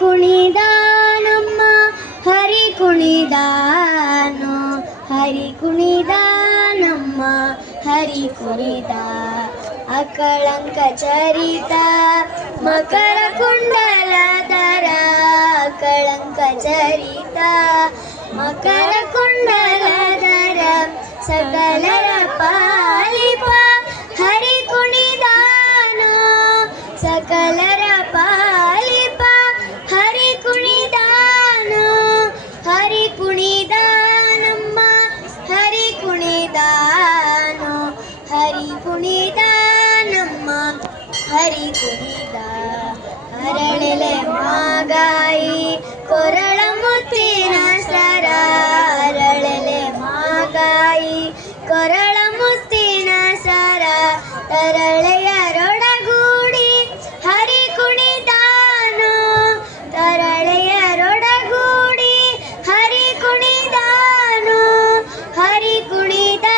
ಕುಣಿದ ನಮ್ಮ ಹರಿ ಕುಣಿದಾನು, ಹರಿ ಕುಣಿದಾನಮ್ಮ, ಹರಿ ಕುಣಿದ. ಅಕಳಂಕ ಚರಿತ, ಮಕರ ಕುಂಡಲಧರ ಅಕಳಂಕ ಚರಿತ, ಮಕರ ಕುಂಡಲಧರ ಸಕಲರ ಪಾಲಿಪ, ಹರಿ ಕುಣಿದಾನು, ಸಕಲರ ಪಾಲಿಪ ತರಳೆಯರೊಡಗೂಡಿ ಹರಿ ಕುಣಿದಾನು. ತರಳೆಯರೊಡಗೂಡಿ ಹರಿ ಕುಣಿದಾನು. ಹರಿ ಕುಣಿದ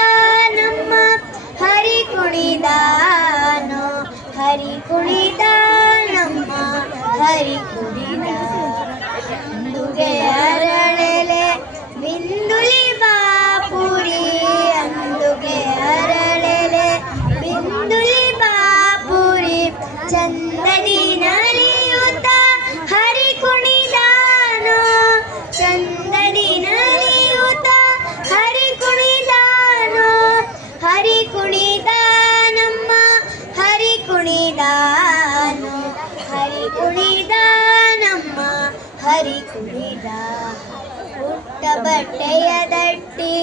ನಮ್ಮ ಹರಿ ಕುಣಿದಾನು. ಹರಿ ಕುಣಿದ ನಮ್ಮ ಹರಿ ಕುಣಿದ ಉಟ್ಟ ಬಟ್ಟೆಯ ದಟ್ಟಿ,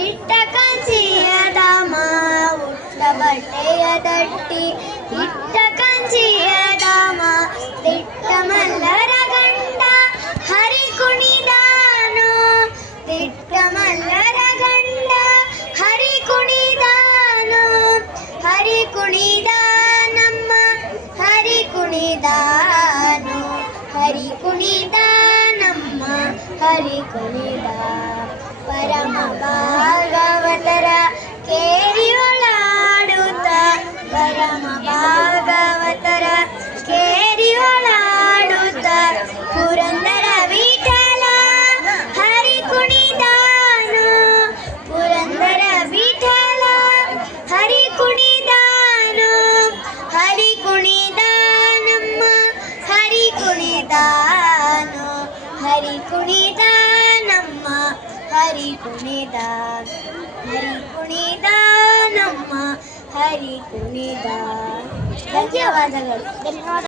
ಇಟ್ಟ ಕಂಚಿಯ ದಾಮ ಉಟ್ಟ ಬಟ್ಟೆಯ ದಟ್ಟಿ, ಇಟ್ಟ ಕಂಚಿಯ ದಾಮ ತಿಟ್ಟ ಮಲ್ಲರ ಗಂಟ ಹರಿ ಕುಣಿದಾನು ತಿಟ್ಟ ಮಲ್ಲರ ಗಂಡ ಹರಿ ಕುಣಿದಾನು, ಹರಿ ಕುಣಿದ ನಮ್ಮ ಹರಿ ಕುಣಿದಾನು, ಹರಿ ಕುಣಿದ ಹರಿ ಕುಣಿದ ಪರಮ ಕುಣಿದ ನಮ್ಮ ಹರಿ ಕುಣಿದ ಹರಿ ಕುಣಿದ ನಮ್ಮ ಹರಿ ಕುಣಿದ. ಧನ್ಯವಾದಗಳು. ಧನ್ಯವಾದ